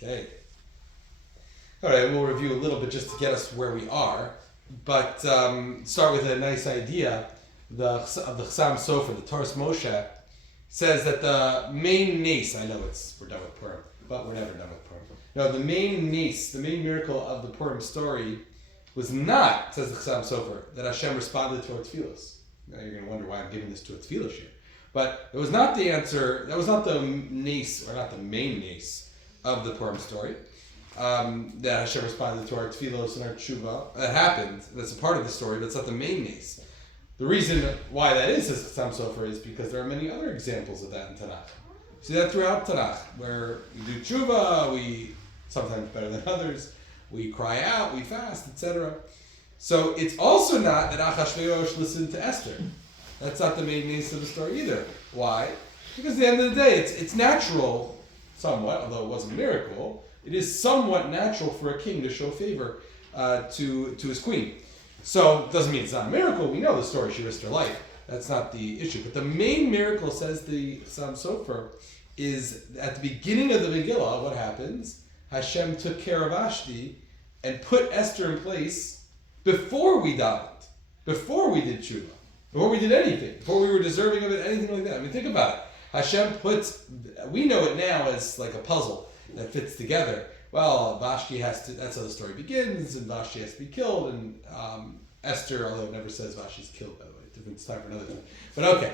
Okay. All right, we'll review a little bit just to get us where we are, but start with a nice idea. The Chassam Sofer, the Torah Moshe, says that the main nace, I know we're done with Purim, but we're never done with Purim. No, the main nace, the main miracle of the Purim story was not, says the Chassam Sofer, that Hashem responded to our tefillos. Now you're going to wonder why I'm giving this to a tefillah shir. But it was not the answer, that was not the nace, or not the main nace of the Purim story. That Hashem responded to our tefillos and our tshuva. That happened, that's a part of the story, but it's not the main nace. The reason why that is, says Chassam Sofer, is because there are many other examples of that in Tanakh. See that throughout Tanakh, where we do tshuva, we, sometimes better than others, we cry out, we fast, etc. So it's also not that Achashverosh listened to Esther. That's not the main nace of the story either. Why? Because at the end of the day, it's natural, somewhat, although it wasn't a miracle, it is somewhat natural for a king to show favor to his queen. So it doesn't mean it's not a miracle. We know the story, she risked her life. That's not the issue. But the main miracle, says the Chassam Sofer, is at the beginning of the Megillah, what happens? Hashem took care of Vashti and put Esther in place before we davened, before we did tshuva, before we did anything, before we were deserving of it, anything like that. I mean, think about it. Hashem puts, we know it now as like a puzzle that fits together. Well, Vashti has to, that's how the story begins, and Vashti has to be killed, and Esther, although it never says Vashti's killed, by the way, it's time for another time. But okay,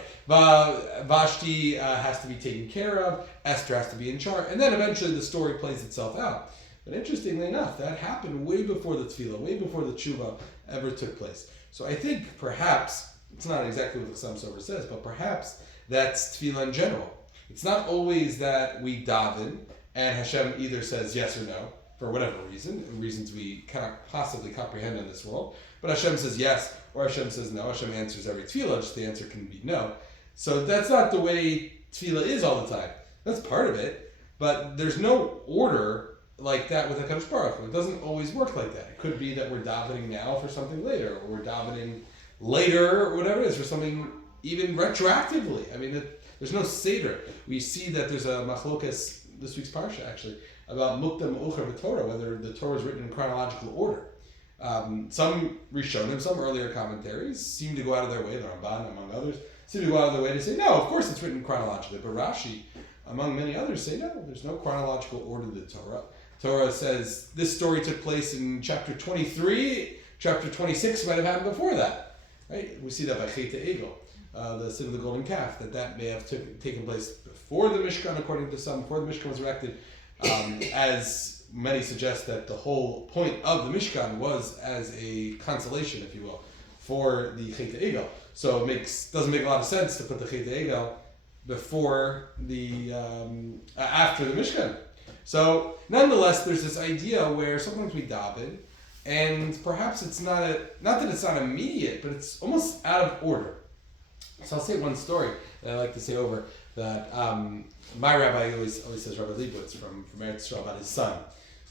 Vashti has to be taken care of, Esther has to be in charge, and then eventually the story plays itself out. But interestingly enough, that happened way before the tefilah, way before the tshuva ever took place. So I think perhaps, it's not exactly what the Chassam Sofer says, but perhaps that's tefilah in general. It's not always that we daven, and Hashem either says yes or no, for whatever reasons we cannot possibly comprehend in this world, but Hashem says yes, or Hashem says no. Hashem answers every tefillah, just the answer can be no. So that's not the way tefillah is all the time. That's part of it, but there's no order like that with HaKadosh Baruch Hu. It doesn't always work like that. It could be that we're davening now for something later, or we're davening later, or whatever it is, for something even retroactively. I mean, there's no seder. We see that there's a machlokas, this week's parsha actually, about mukdam ucher b'Torah, whether the Torah is written in chronological order. Some Rishonim, some earlier commentaries seem to go out of their way, the Ramban among others, seem to go out of their way to say, no, of course it's written chronologically, but Rashi, among many others, say no, there's no chronological order to the Torah. Torah says this story took place in chapter 23, chapter 26 might have happened before that. Right? We see that by Chet Egel, the sin of the golden calf, that may have taken place before the Mishkan, according to some, before the Mishkan was erected, as many suggest that the whole point of the Mishkan was as a consolation, if you will, for the Chet Egel. So it doesn't make a lot of sense to put the Chet Egel before the after the Mishkan. So nonetheless, there's this idea where sometimes we daven, and perhaps it's not that it's not immediate, but it's almost out of order. So I'll say one story that I like to say over, that my rabbi always says, Rabbi Leibowitz from Eretz Yisrael, about his son.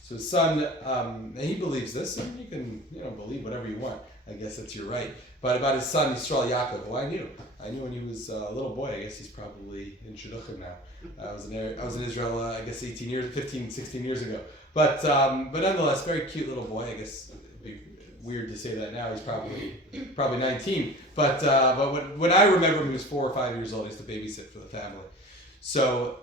So his son, and he believes this, and you can believe whatever you want. I guess that's your right. But about his son, Yisrael Yaakov, who I knew when he was a little boy. I guess he's probably in Shidduchim now. I was in Israel, I guess 15, 16 years ago. But nonetheless, very cute little boy. I guess it'd be weird to say that now. He's probably 19. But when I remember him, he was 4 or 5 years old. He used to babysit for the family. So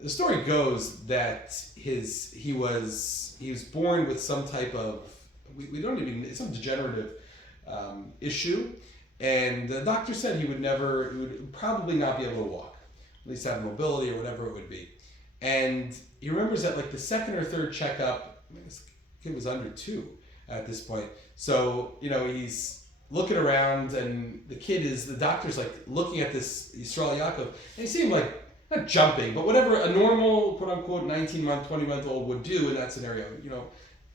the story goes that he was born with some type of, we don't even, it's some degenerative issue, and the doctor said he would probably not be able to walk, at least have mobility or whatever it would be. And he remembers that like the second or third checkup, this kid was under 2 at this point. So, he's looking around, and the doctor's like looking at this Yisrael Yaakov, and he seemed like, not jumping, but whatever a normal, quote unquote, 19-month, 20-month-old would do in that scenario,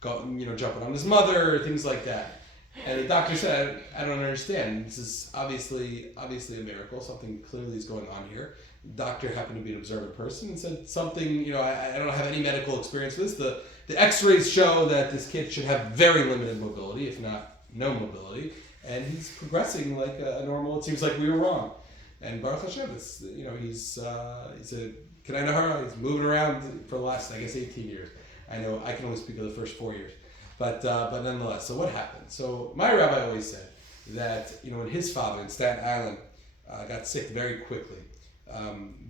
jumping on his mother, things like that. And the doctor said, I don't understand. This is obviously a miracle. Something clearly is going on here. The doctor happened to be an observant person and said something, I don't have any medical experience with this. The x-rays show that this kid should have very limited mobility, if not no mobility. And he's progressing like a normal, it seems like we were wrong. And Baruch Hashem, he's a He's moving around for the last, 18 years. I know I can only speak of the first 4 years. But nonetheless, so what happened? So my rabbi always said that, when his father in Staten Island got sick very quickly,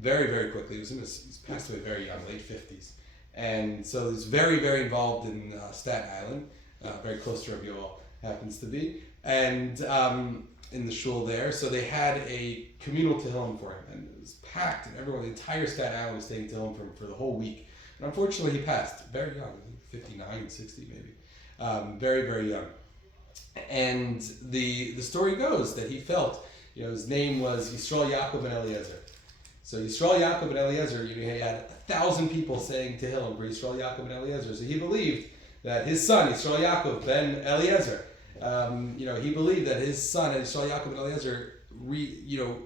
very, very quickly. He's passed away very young, late 50s. And so he's very, very involved in Staten Island, very close to Rabbi Yoel happens to be, and in the shul there. So they had a communal tehillim for him, and it was packed, and everyone, the entire Staten Island was taking tehillim for the whole week. And unfortunately, he passed very young, 59, 60 maybe, very, very young. And the story goes that he felt, his name was Yisrael Yaakov ben Eliezer. So Yisrael Yaakov ben Eliezer, he had 1,000 people saying Tehillim for Yisrael Yaakov ben Eliezer. So he believed that his son, Yisrael Yaakov ben Eliezer, he believed that his son, Yisrael Yaakov ben Eliezer,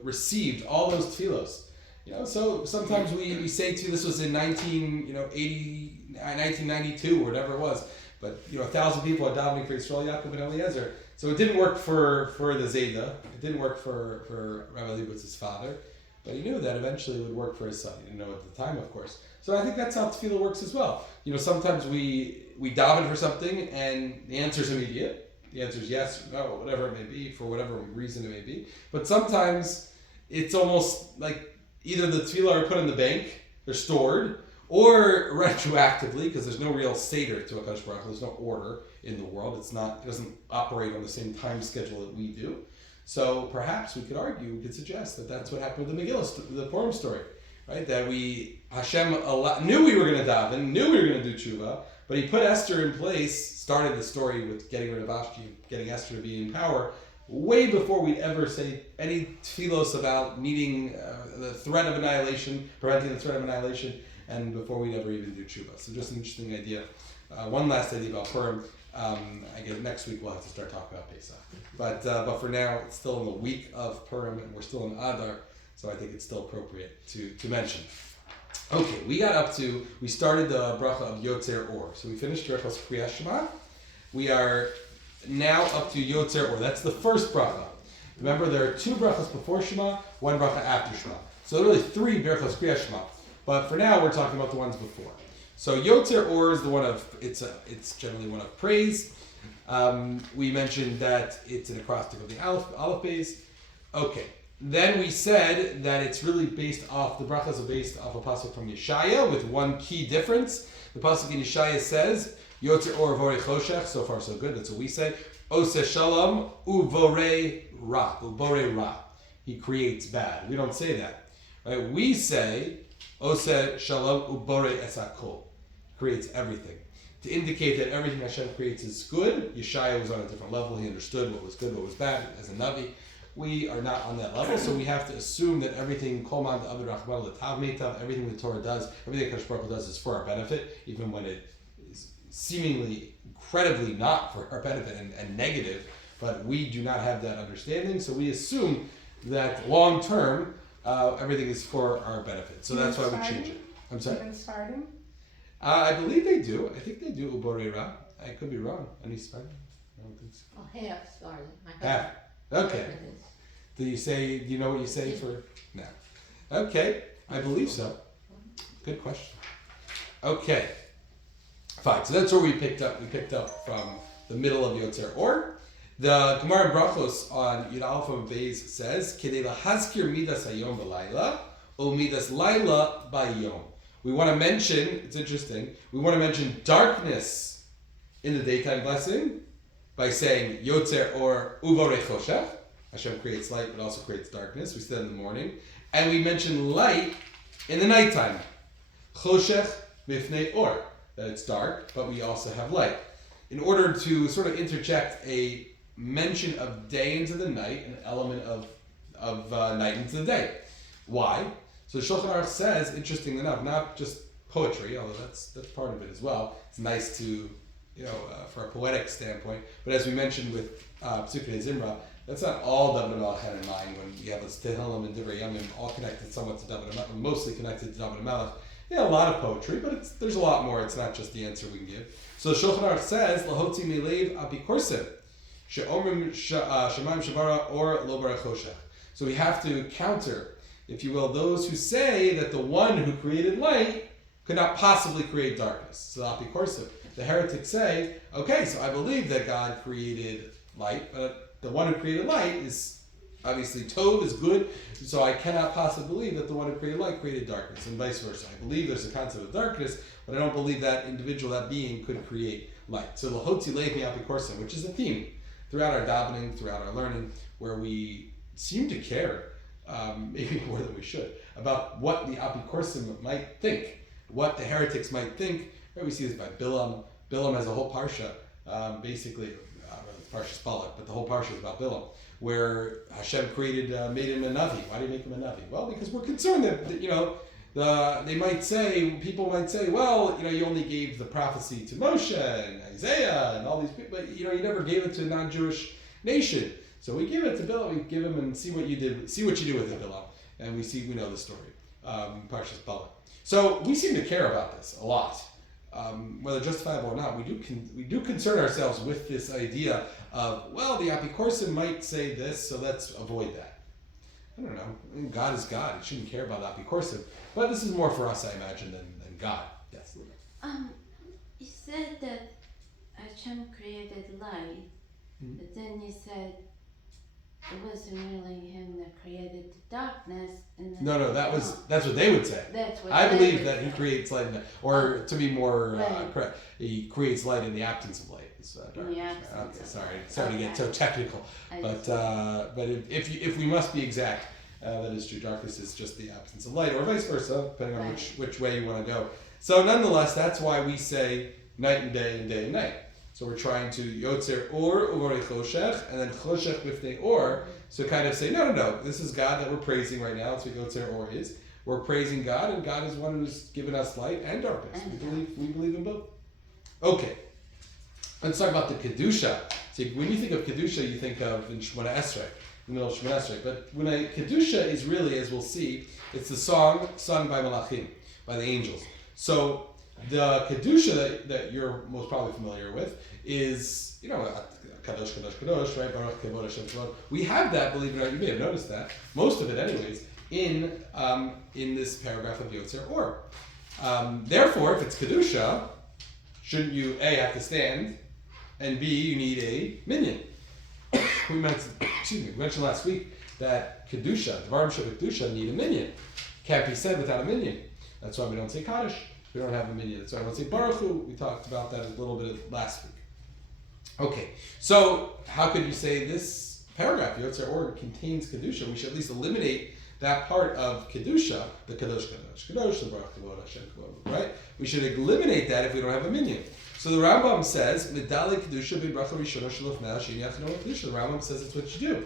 received all those tefillos. So sometimes we say to, this was in 1992 or whatever it was, but 1,000 people are davening for Yisrael Yaakov ben Eliezer. So it didn't work for the Zayda. It didn't work for Rabbi Leibowitz's father. But he knew that eventually it would work for his son. He didn't know at the time, of course. So I think that's how tefilah works as well. Sometimes we daven for something and the answer is immediate. The answer is yes, no, whatever it may be, for whatever reason it may be. But sometimes it's almost like either the tefilah are put in the bank, they're stored, or retroactively, because there's no real seder to HaKadosh Baruch Hu, there's no order in the world. It doesn't operate on the same time schedule that we do. So perhaps we could suggest that that's what happened with the Megillah, the Purim story, right? That Hashem knew we were going to daven, knew we were going to do tshuva, but he put Esther in place, started the story with getting rid of Vashti, getting Esther to be in power, way before we'd ever say any tefillos about needing the threat of annihilation, preventing the threat of annihilation, and before we'd ever even do tshuva. So just an interesting idea. One last idea about Purim. I guess next week we'll have to start talking about Pesach. But for now, it's still in the week of Purim, and we're still in Adar, so I think it's still appropriate to mention. Okay, we started the bracha of Yotzer Or. So we finished Berachos Kriyas Shema. We are now up to Yotzer Or. That's the first bracha. Remember, there are 2 brachas before Shema, 1 bracha after Shema. So really 3 Berachos Kriyas Shema. But for now, we're talking about the ones before. So Yotzer Or is the one of, it's generally one of praise. We mentioned that it's an acrostic of the Aleph base. Okay. Then we said that it's really based off, the brachas are based off a pasuk from Yeshaya with one key difference. The pasuk in Yeshaya says, Yotzer Or Vorei Choshech, so far so good, that's what we say. Oseh Shalom Uvorei Ra. He creates bad. We don't say that. Right? We say, Oseh Shalom Uborei Es HaKol. Creates everything. To indicate that everything Hashem creates is good. Yeshaya was on a different level. He understood what was good, what was bad as a Navi. We are not on that level, so we have to assume that everything Kol Man D'Avid Rachman L'Tav Meitav, everything the Torah does, everything Kadosh Baruch Hu does is for our benefit, even when it is seemingly incredibly not for our benefit and negative, but we do not have that understanding, so we assume that long term, everything is for our benefit. So that's why we change it. I'm sorry? Even starting? I believe they do. I think they do Uborei Ra. I could be wrong. Any starting? I don't think so. Oh, half starting. Half. Okay. Do you know what you say for? No. Okay. I believe so. Good question. Okay. Fine. So that's where we picked up. We picked up from the middle of Yotzer Or. The Gemara in Brachos on Yud Aleph and Beis says, Kedei lahazkir midas hayom v'layla, o midas layla b'yom. We want to mention, it's interesting, we want to mention darkness in the daytime blessing by saying Yotzer Or Uvorei Choshech. Hashem creates light, but also creates darkness. We said in the morning. And we mention light in the nighttime. Choshech mifnei Or. That it's dark, but we also have light. In order to sort of interject a mention of day into the night, an element of night into the day. Why? So Shulchan Aruch says, interestingly enough, not just poetry, although that's part of it as well. It's nice to, for a poetic standpoint. But as we mentioned with Psukei Zimra, that's not all David HaMelech had in mind when we have this Tehillim and Divrei Yamim, all connected somewhat to David HaMelech, mostly connected to David HaMelech. Yeah, a lot of poetry, but there's a lot more. It's not just the answer we can give. So Shulchan Aruch says, Lahotzi Milev Apikorsim, She'omrim Shemaim Shavara Or Lo Bara Choshech. So we have to counter if you will, those who say that the one who created light could not possibly create darkness. So the apikorsim, the heretics say, okay, so I believe that God created light, but the one who created light is obviously Tov, is good, so I cannot possibly believe that the one who created light created darkness, and vice versa. I believe there's a concept of darkness, but I don't believe that individual, that being, could create light. So l'hotzi lev mi'apikorsim, which is a theme throughout our davening, throughout our learning, where we seem to care, maybe more than we should, about what the apikorsim might think, what the heretics might think. Right, we see this by Bilam. Bilam has a whole parsha, basically, Parshas Balak, but the whole parsha is about Bilam, where Hashem made him a Navi. Why did he make him a Navi? Well, because we're concerned that they might say, people might say, well, you only gave the prophecy to Moshe and Isaiah and all these people, but you never gave it to a non-Jewish nation. So we give it to Bilam, we give him and see what you do with it, Bilam. And we know the story, Parshas Balak. So we seem to care about this a lot. Whether justifiable or not, we do concern ourselves with this idea of, well, the apikorsim might say this, so let's avoid that. I don't know. I mean, God is God. He shouldn't care about apikorsim. But this is more for us, I imagine, than God. Yes. You said that Hashem created light, but then you said it wasn't really him that created the darkness. And No, that's what they would say. I believe that he creates light, or to be more correct, he creates light in the absence of light. Sorry to get so technical, but if we must be exact, that is true. Darkness is just the absence of light, or vice versa, depending on which way you want to go. So nonetheless, that's why we say night and day and night. So we're trying to yotzer or uvorei choshech, and then choshech b'fnei or. So kind of say, no, this is God that we're praising right now. That's what yotzer or is. We're praising God, and God is one who's given us light and darkness. We believe in both. Okay, let's talk about the kedusha. So when you think of kedusha, you think of in Shemona Esrei, in the middle of Shemona Esrei. But when kedusha is really, as we'll see, it's the song sung by malachim, by the angels. So the kedusha that you're most probably familiar with is, kadosh, kadosh, kadosh, right? Baruch kevod Hashem kevod. We have that, believe it or not. You may have noticed that, most of it, anyways, in this paragraph of Yotzer Or. Therefore, if it's kedusha, shouldn't you A, have to stand, and B, you need a minyan? We mentioned last week that kedusha, the Dvarim Kedusha, need a minyan. Can't be said without a minyan. That's why we don't say kaddish. We don't have a minyan. That's why I don't say Baruch Hu. We talked about that a little bit last week. Okay, so how could you say this paragraph, Yotzer Or, contains Kedusha? We should at least eliminate that part of Kedusha, the Kadosh, Kadosh, Kadosh, the Baruch Kavod, Hashem Kavod, right? We should eliminate that if we don't have a minyan. So the Rambam says, Medale Kedusha b'bracha rishona shelofnei shein yachid Kedusha. The Rambam says it's what you do.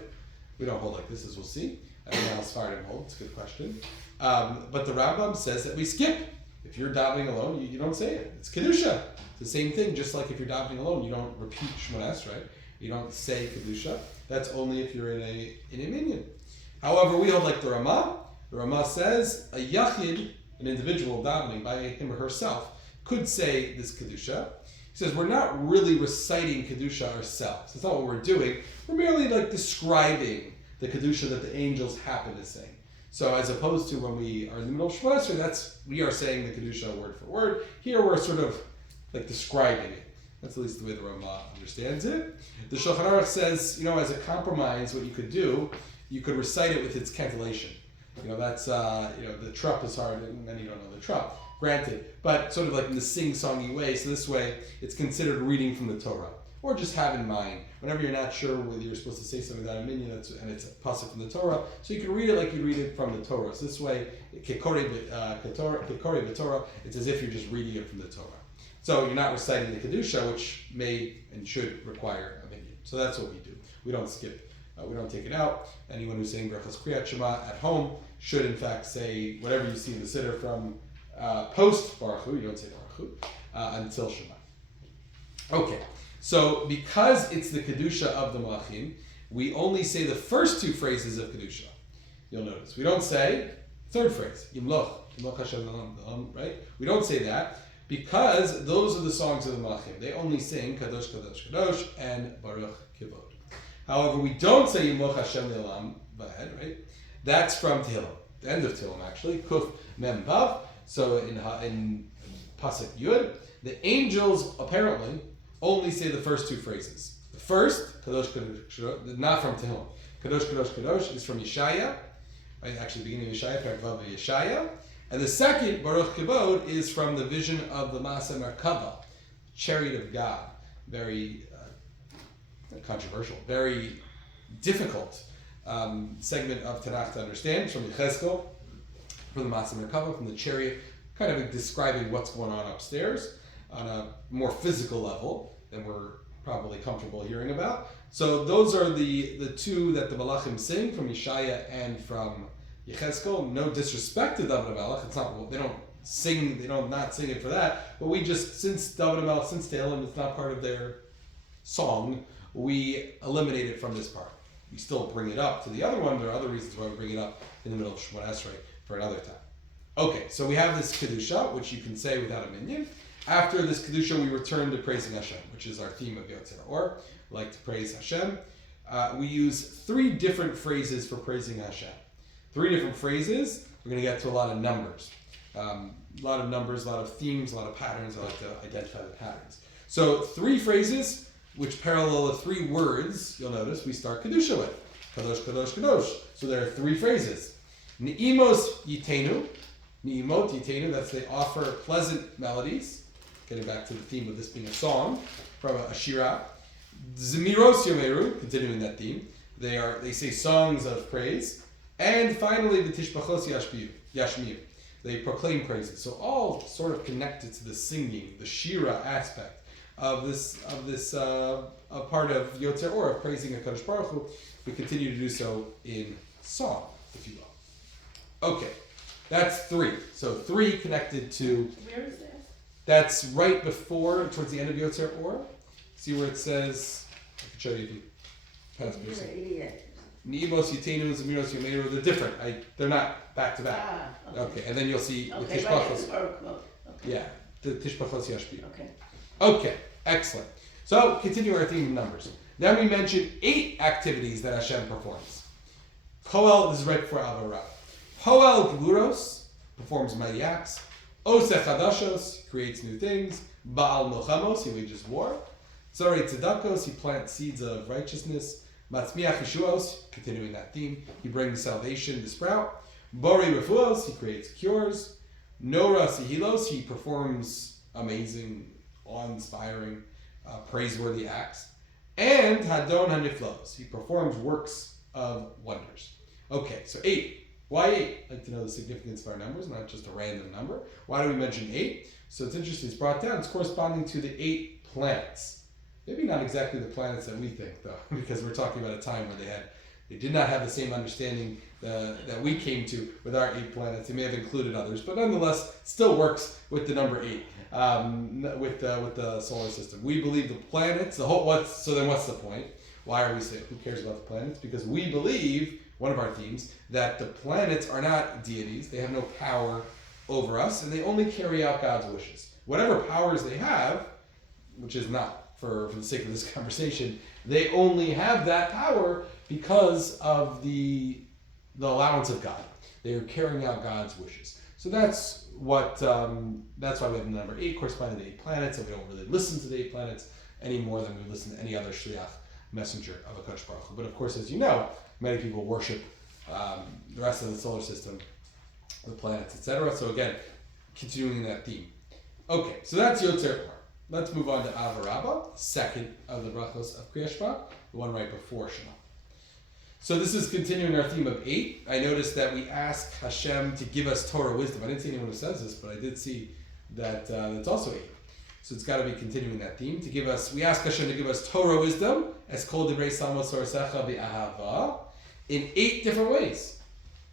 We don't hold like this, as we'll see. I don't know how Sfardim hold. It's a good question. But the Rambam says that we skip. If you're davening alone, you don't say it. It's Kedusha. It's the same thing, just like if you're davening alone, you don't repeat Shemona Esrei. You don't say Kedusha. That's only if you're in a minyan. However, we hold like the Ramah. The Ramah says a yachid, an individual davening by him or herself, could say this Kedusha. He says we're not really reciting Kedusha ourselves. That's not what we're doing. We're merely like describing the Kedusha that the angels happen to sing. So as opposed to when we are in the middle of Shemona Esrei, we are saying the Kedusha word for word. Here we're sort of like describing it. That's at least the way the Ramah understands it. The Shulchan Aruch says, as a compromise, what you could do, you could recite it with its cantillation. That's, the trup is hard, and many don't know the trup, granted, but sort of like in the sing-songy way. So this way, it's considered reading from the Torah. Or just have in mind, whenever you're not sure whether you're supposed to say something without a minyan, and it's a pasuk from the Torah, so you can read it like you read it from the Torah. So this way, kekore b'Torah, it's as if you're just reading it from the Torah. So you're not reciting the Kedusha, which may and should require a minyan. So that's what we do. We don't skip. We don't take it out. Anyone who's saying Berachos Kriyat Shema at home should, in fact, say whatever you see in the Siddur from post Baruch Hu. You don't say Baruch Hu until Shema. Okay. So because it's the Kedusha of the Malachim, we only say the first two phrases of Kedusha. You'll notice. We don't say third phrase, Yimloch Hashem, right? We don't say that because those are the songs of the Malachim. They only sing Kadosh, Kadosh, Kadosh and Baruch Kivod. However, we don't say Yimloch Hashem Le'olam Va'ed, right? That's from Tehillim. the end of Tehillim actually, Kuf Mem Vav. So in Pasuk Yud, the angels apparently only say the first two phrases. The first, Kadosh Kadosh Kadosh, not from Tehillim. Kadosh Kadosh Kadosh is from Yeshaya, actually beginning of Yeshaya, Parak Vav of Yeshaya. And the second, Baruch Kibod, is from the vision of the Masa Merkava, chariot of God. Very controversial, very difficult segment of Tanakh to understand. It's from Yechezkel, from the Masa Merkava, from the chariot, kind of describing what's going on upstairs on a more physical level than we're probably comfortable hearing about. So those are the two that the Malachim sing, from Yeshaya and from Yechezkel. No disrespect to David HaMelech. It's not, they don't not sing it for that. But we just, since David HaMelech, since Tehillim, it's not part of their song, we eliminate it from this part. We still bring it up to the other one. There are other reasons why we bring it up in the middle of Shemona Esrei for another time. Okay, so we have this Kedusha, which you can say without a minyan. After this Kedusha, we return to praising Hashem, which is our theme of Yotzer Or. We like to praise Hashem. We use 3 different phrases for praising Hashem. 3 different phrases. We're going to get to a lot of numbers. A lot of numbers, a lot of themes, a lot of patterns. I like to identify the patterns. So 3 phrases, which parallel the 3 words, you'll notice, we start Kedusha with. Kadosh, Kadosh, Kadosh. So there are 3 phrases. Ni'imos Yitenu. Ni'imot Yitenu, that's they offer pleasant melodies. Getting back to the theme of this being a song from a shira. Zemiros Yomeru, continuing that theme. They say songs of praise. And finally, the Tishbachos Yashmiu. They proclaim praises. So all sort of connected to the singing, the shira aspect of this a part of Yotzer Or, of praising HaKadosh Baruch Hu. We continue to do so in song, if you will. Okay, that's 3. So 3 connected to... Where is that? That's right before, towards the end of Yotzer Or. See where it says, I can show you if you pass me. Ni'imos Yitenu, Zemiros Yomeru, they're different. They're not back to back. Okay, and then you'll see the Tishbachos. Okay. Yeah, the Tishbachos Yashbi. Okay. Okay, excellent. So, continue our theme of numbers. Then we mentioned 8 activities that Hashem performs. Poel, this is right before Avarah. Poel Gvuros, performs mighty acts. Osech Hadashos, creates new things. Baal Milchamos, he wages war. Zorei Tzedakos, he plants seeds of righteousness. Matzmiach Yeshuos, continuing that theme, he brings salvation to sprout. Bori Refuos, he creates cures. Nora Sihilos, he performs amazing, awe-inspiring, praiseworthy acts. And Hadon HaNiflos, he performs works of wonders. Okay, so 8. Why 8? I'd like to know the significance of our numbers, not just a random number. Why do we mention 8? So it's interesting, it's brought down, it's corresponding to the 8 planets. Maybe not exactly the planets that we think, though, because we're talking about a time where they did not have the same understanding that we came to with our 8 planets. They may have included others, but nonetheless, still works with the number 8, with the solar system. We believe the planets, so then what's the point? Why are we saying, who cares about the planets? Because we believe, one of our themes, that the planets are not deities, they have no power over us, and they only carry out God's wishes. Whatever powers they have, which is not, for the sake of this conversation, they only have that power because of the allowance of God. They are carrying out God's wishes. So that's why we have the number 8 corresponding to 8 planets, and we don't really listen to the 8 planets any more than we listen to any other shliach messenger of HaKadosh Baruch Hu. But of course, as you know, many people worship the rest of the solar system, the planets, etc. So again, continuing that theme. Okay, so that's Yotzer Or. Let's move on to Avarabba, second of the brachos of Kriya Shema, the one right before Shema. So this is continuing our theme of 8. I noticed that we ask Hashem to give us Torah wisdom. I didn't see anyone who says this, but I did see that it's also 8. So it's got to be continuing that theme. We ask Hashem to give us Torah wisdom, as called in Reis Samos Sorsecha Ahava, in 8 different ways.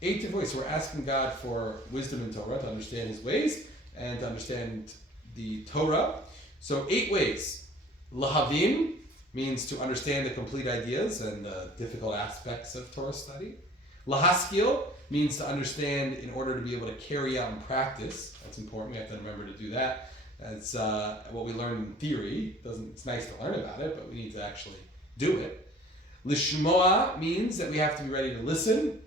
8 different ways. So we're asking God for wisdom in Torah, to understand His ways, and to understand the Torah. So 8 ways. Lahavim means to understand the complete ideas and the difficult aspects of Torah study. Lahaskil means to understand in order to be able to carry out and practice. That's important. We have to remember to do that. That's what we learn in theory. It's nice to learn about it, but we need to actually do it. Lishmoa means that we have to be ready to listen.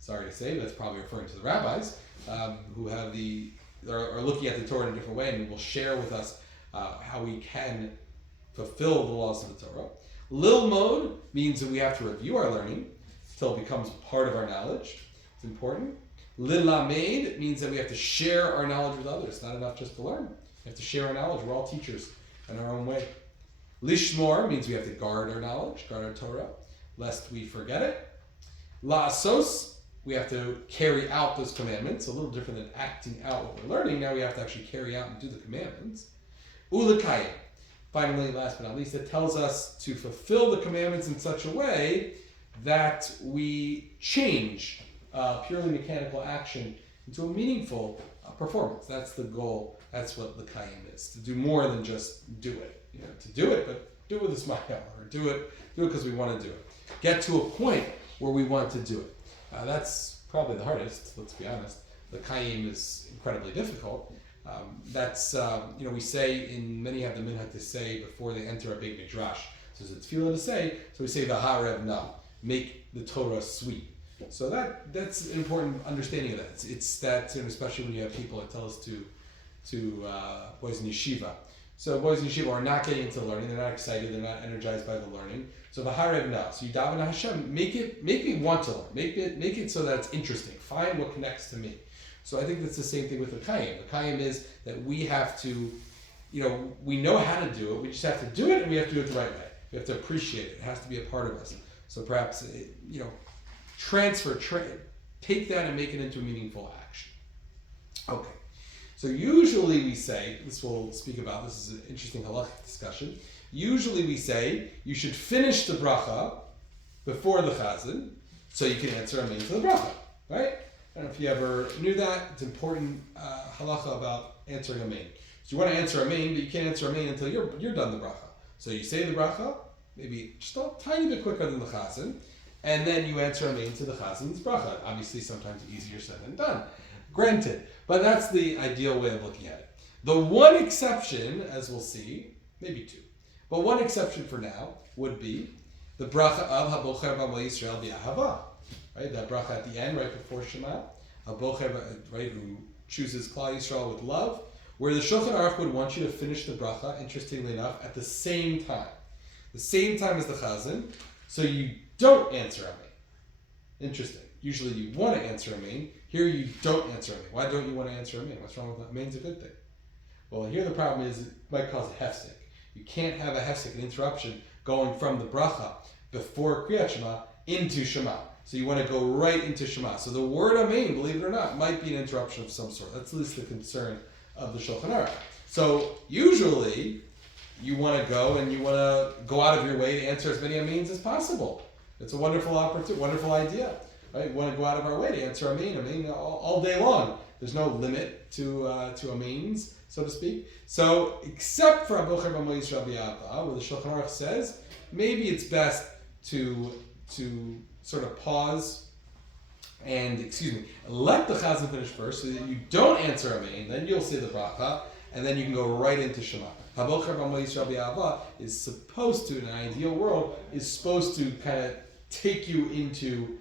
Sorry to say, that's probably referring to the rabbis who have are looking at the Torah in a different way and will share with us how we can fulfill the laws of the Torah. Lilmod means that we have to review our learning until it becomes part of our knowledge. It's important. Lilamed means that we have to share our knowledge with others. It's not enough just to learn. We have to share our knowledge. We're all teachers in our own way. Lishmor means we have to guard our knowledge, guard our Torah, lest we forget it. La'asos, we have to carry out those commandments. A little different than acting out what we're learning. Now we have to actually carry out and do the commandments. Ulakayim. Finally, last but not least, it tells us to fulfill the commandments in such a way that we change purely mechanical action into a meaningful performance. That's the goal. That's what the Kayim is. To do more than just do it. To do it, but do it with a smile, or do it because we want to do it. Get to a point where we want to do it. That's probably the hardest, let's be honest. The Kayim is incredibly difficult. We say many have the minhag to say before they enter a big midrash. So it's tefilah to say, so we say the harev na, make the Torah sweet. So that's an important understanding of that. It's that, especially when you have people that tell us to boys in yeshiva. So boys in yeshiva are not getting into learning, they're not excited, they're not energized by the learning. So the harev na, so you daven to Hashem, make me want to learn, make it so that it's interesting. Find what connects to me. So I think that's the same thing with the Kayim. The Kayim is that we have to, we know how to do it, we just have to do it, and we have to do it the right way. We have to appreciate it. It has to be a part of us. So perhaps, take that and make it into a meaningful action. Okay. So usually we say, this we'll speak about, this is an interesting halachic discussion. Usually we say, you should finish the bracha before the chazan, so you can answer amen to the bracha, right? I don't know if you ever knew that. It's important halacha about answering amen. So you want to answer amen, but you can't answer amen until you're done the bracha. So you say the bracha, maybe just a tiny bit quicker than the chazan, and then you answer amen to the chazan's bracha. Obviously, sometimes easier said than done. Granted, but that's the ideal way of looking at it. The one exception, as we'll see, maybe two, but one exception for now would be the bracha of Habocher B'Amo Yisrael B'Ahava. Right, that bracha at the end, right before Shema, Habocher, right, who chooses Klal Yisrael with love, where the Shulchan Aruch would want you to finish the bracha, interestingly enough, at the same time as the chazan, so you don't answer amen. Interesting. Usually you want to answer amen. Here you don't answer amen. Why don't you want to answer amen? What's wrong with that? Amen's a good thing. Well, here the problem is it might cause a hefsek. You can't have a hefsek, an interruption, going from the bracha before Kriyat Shema into Shema. So you want to go right into Shema. So the word amen, believe it or not, might be an interruption of some sort. That's at least the concern of the Shulchan Aruch. So usually you want to go and you want to go out of your way to answer as many amens as possible. It's a wonderful opportunity, wonderful idea. Right? We want to go out of our way to answer amen all day long. There's no limit to amens, so to speak. So except for Habocher B'Amo Yisrael B'Ahava, where the Shulchan Aruch says maybe it's best to sort of pause and, let the chazan finish first so that you don't answer amen, then you'll say the bracha, and then you can go right into Shema. Habocher B'Amo Yisrael B'Ahava is supposed to, in an ideal world, is supposed to kind of take you into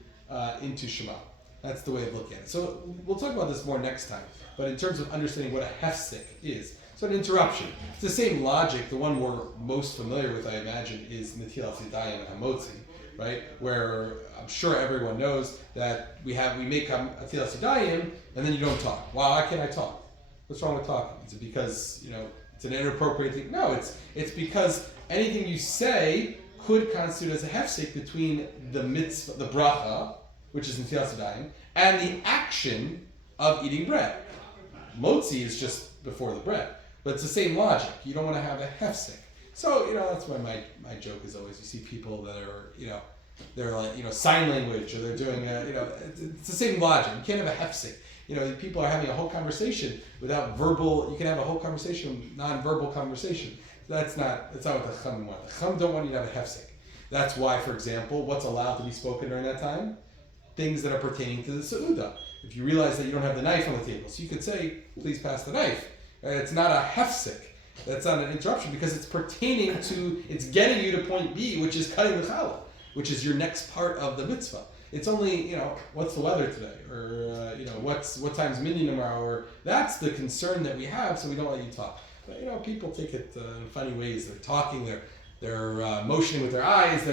Shema. That's the way of looking at it. So we'll talk about this more next time, but in terms of understanding what a hefsek is, so an interruption. It's the same logic. The one we're most familiar with, I imagine, is Netilas Yadayim and Hamotzi, right? Where I'm sure everyone knows that we make a Netilas Yadayim and then you don't talk. Why can't I talk? What's wrong with talking? Is it because it's an inappropriate thing? No, it's because anything you say could constitute as a hefsek between the mitzvah, the bracha, which is Netilas Yadayim, and the action of eating bread. Motzi is just before the bread, but it's the same logic. You don't want to have a hefsek. So that's why my joke is always, you see people that are they're like sign language, or they're doing it's the same logic. You can't have a hefsek. People are having a whole conversation without verbal. You can have a whole conversation, non-verbal conversation. That's not what the Chum want. The Chum don't want you to have a hefsek. That's why, for example, what's allowed to be spoken during that time? Things that are pertaining to the Seudah. If you realize that you don't have the knife on the table, so you could say, please pass the knife. It's not a hefsek. That's not an interruption because it's pertaining to, it's getting you to point B, which is cutting the challah, which is your next part of the mitzvah. It's only, what's the weather today? Or, what time's minyan tomorrow? Or that's the concern that we have, so we don't let you talk. But, people take it in funny ways. They're talking, they're motioning with their eyes.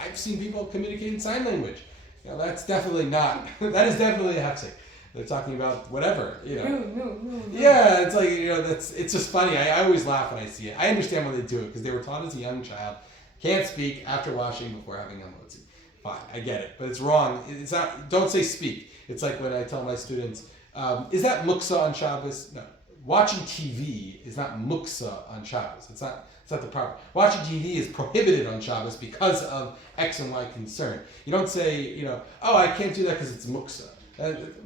I've seen people communicate in sign language. That's definitely not, that is definitely a hefsek. They're talking about whatever, No. Yeah, it's like, it's just funny. I always laugh when I see it. I understand why they do it, because they were taught as a young child, can't speak after washing before having a motzi. Fine, I get it, but it's wrong. It's not, don't say speak. It's like when I tell my students, is that muksa on Shabbos? No. Watching TV is not muksa on Shabbos. It's not the problem. Watching TV is prohibited on Shabbos because of X and Y concern. You don't say, I can't do that because it's muksa.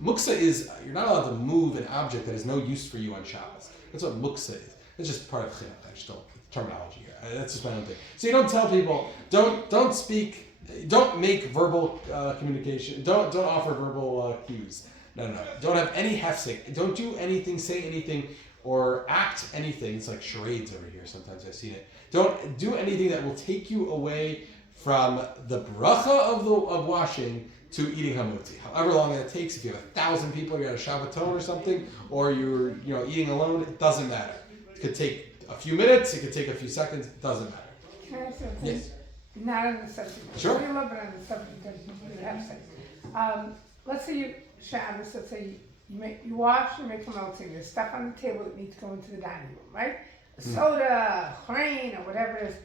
Muksa is, you're not allowed to move an object that has no use for you on Shabbos. That's what muksa is. It's just part of chinuch. I just don't, terminology here. That's just my own thing. So you don't tell people, don't speak, don't make verbal communication, don't offer verbal cues. No. Don't have any hefsek. Don't do anything, say anything, or act anything. It's like charades over here. Sometimes I've seen it. Don't do anything that will take you away from the bracha of washing to eating hamotzi. However long that takes, if you have 1,000 people, you're at a Shabbaton or something, or you're eating alone, it doesn't matter. It could take a few minutes, it could take a few seconds, it doesn't matter. Can I ask you a thing? Yes. Not on the subject. Sure. But on the subject that you have said. Let's say you Shabbos. Let's say you wash and make hamotzi. There's stuff on the table that needs to go into the dining room, right? A soda, grain, or whatever it is.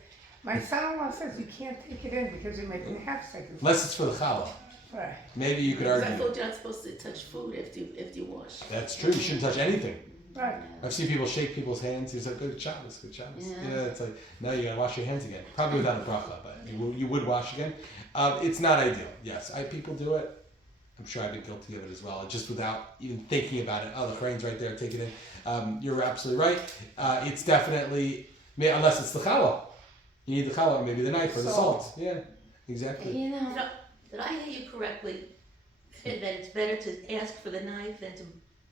My son-in-law says you can't take it in because you're making half seconds. Unless it's for the challah. Right. Maybe you could I argue. thought you're not supposed to touch food after you wash. That's true. You shouldn't touch anything. Right. I've seen people shake people's hands. He's like, good Shabbos, good Shabbos. Yeah. It's like, now you gotta wash your hands again. Probably without a bracha, but you would wash again. It's not ideal. Yes, people do it. I'm sure I've been guilty of it as well, just without even thinking about it. Oh, the grain's right there, take it in. You're absolutely right. It's definitely, unless it's the challah. You need the challah, maybe the knife or the salt. Yeah, exactly. Did I hear you correctly? That it's better to ask for the knife than to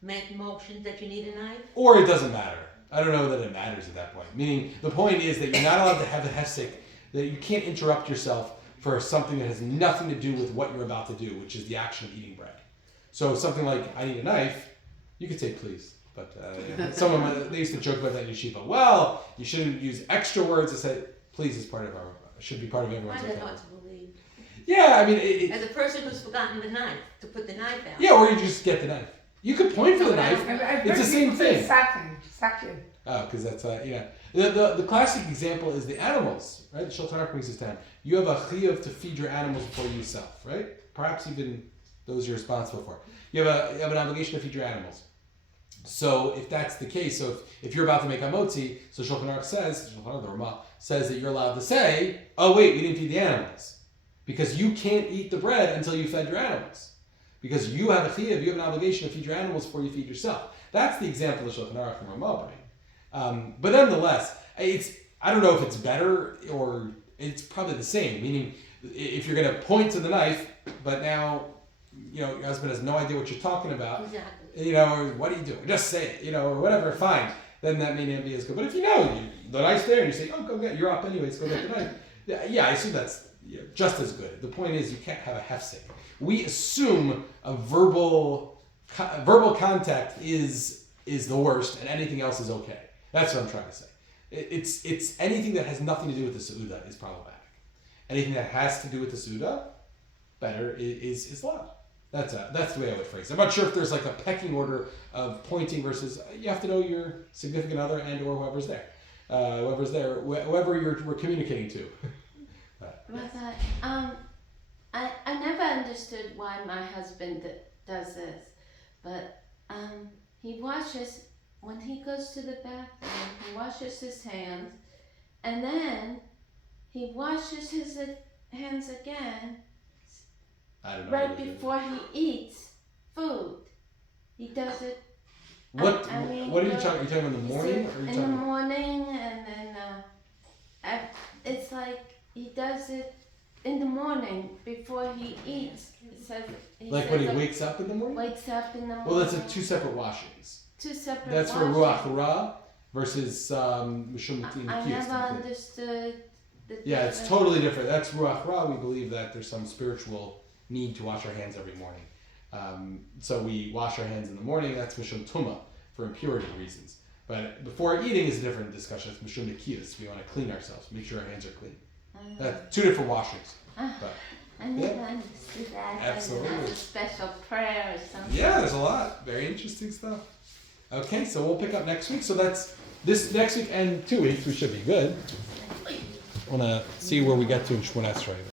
make motions that you need a knife? Or it doesn't matter. I don't know that it matters at that point. Meaning, the point is that you're not allowed to have a hefsek, that you can't interrupt yourself for something that has nothing to do with what you're about to do, which is the action of eating bread. So something like, I need a knife, you could say please. But they used to joke about that in yeshiva. Well, you shouldn't use extra words to say please is should be part of everyone's Find that vocabulary. hard to believe. Yeah, I mean, As a person who's forgotten the knife, to put the knife out. yeah, or you just get the knife. You could point for the knife. It's the same thing. Sakin. Oh, because that's The classic example is the animals, right? The Shulchan Aruch brings this down. You have a chiyuv to feed your animals before you yourself, right? Perhaps even those you're responsible for. You have an obligation to feed your animals. So if that's the case, so if you're about to make a motzi, so Shulchan Aruch says, the Ramah says that you're allowed to say, oh wait, we didn't feed the animals. Because you can't eat the bread until you fed your animals. Because you have a chiyuv, you have an obligation to feed your animals before you feed yourself. That's the example that Shulchan Aruch and Ramah bring. But nonetheless, I don't know if it's better or it's probably the same. Meaning, if you're going to point to the knife, but now your husband has no idea what you're talking about, Exactly. or what are you doing? Just say it, or whatever. Fine, then that may not be as good. But if the knife's there, and you say, "Oh, go get. You're up anyways. Go get the knife." Yeah, I assume that's just as good. The point is, you can't have a hefsek. We assume a verbal contact is the worst, and anything else is okay. That's what I'm trying to say. It's anything that has nothing to do with the Seudah is problematic. Anything that has to do with the Seudah, better is allowed. That's the way I would phrase it. I'm not sure if there's like a pecking order of pointing versus you have to know your significant other and or whoever's there, whoever we're communicating to. But I never understood why my husband does this, but he washes, when he goes to the bathroom, he washes his hands, and then he washes his hands again I don't know. right before he eats food. He does it. What I mean, what are you talking? Are you talking in the morning? Or are you in the talking? morning, and then it's like he does it in the morning before he eats. It says Like when he wakes up in the morning? wakes up in the morning. Well, that's two separate washings. Two separate. That's for washings. Ruach Ra versus Mishum Matim I Kiyas. never understood the Yeah, it's difference. totally different. That's Ruach Ra. We believe that there's some spiritual need to wash our hands every morning. So we wash our hands in the morning. That's mishum tuma for impurity reasons. But before eating is a different discussion. It's mishum nikiyas. We want to clean ourselves, make sure our hands are clean. That's 2 different washings. But I never understood that. Absolutely. That's a special prayer or something. yeah, there's a lot. Very interesting stuff. Okay, so we'll pick up next week. So that's this next week and 2 weeks. We should be good. Want to see where we get to in Shmoneh Esrei.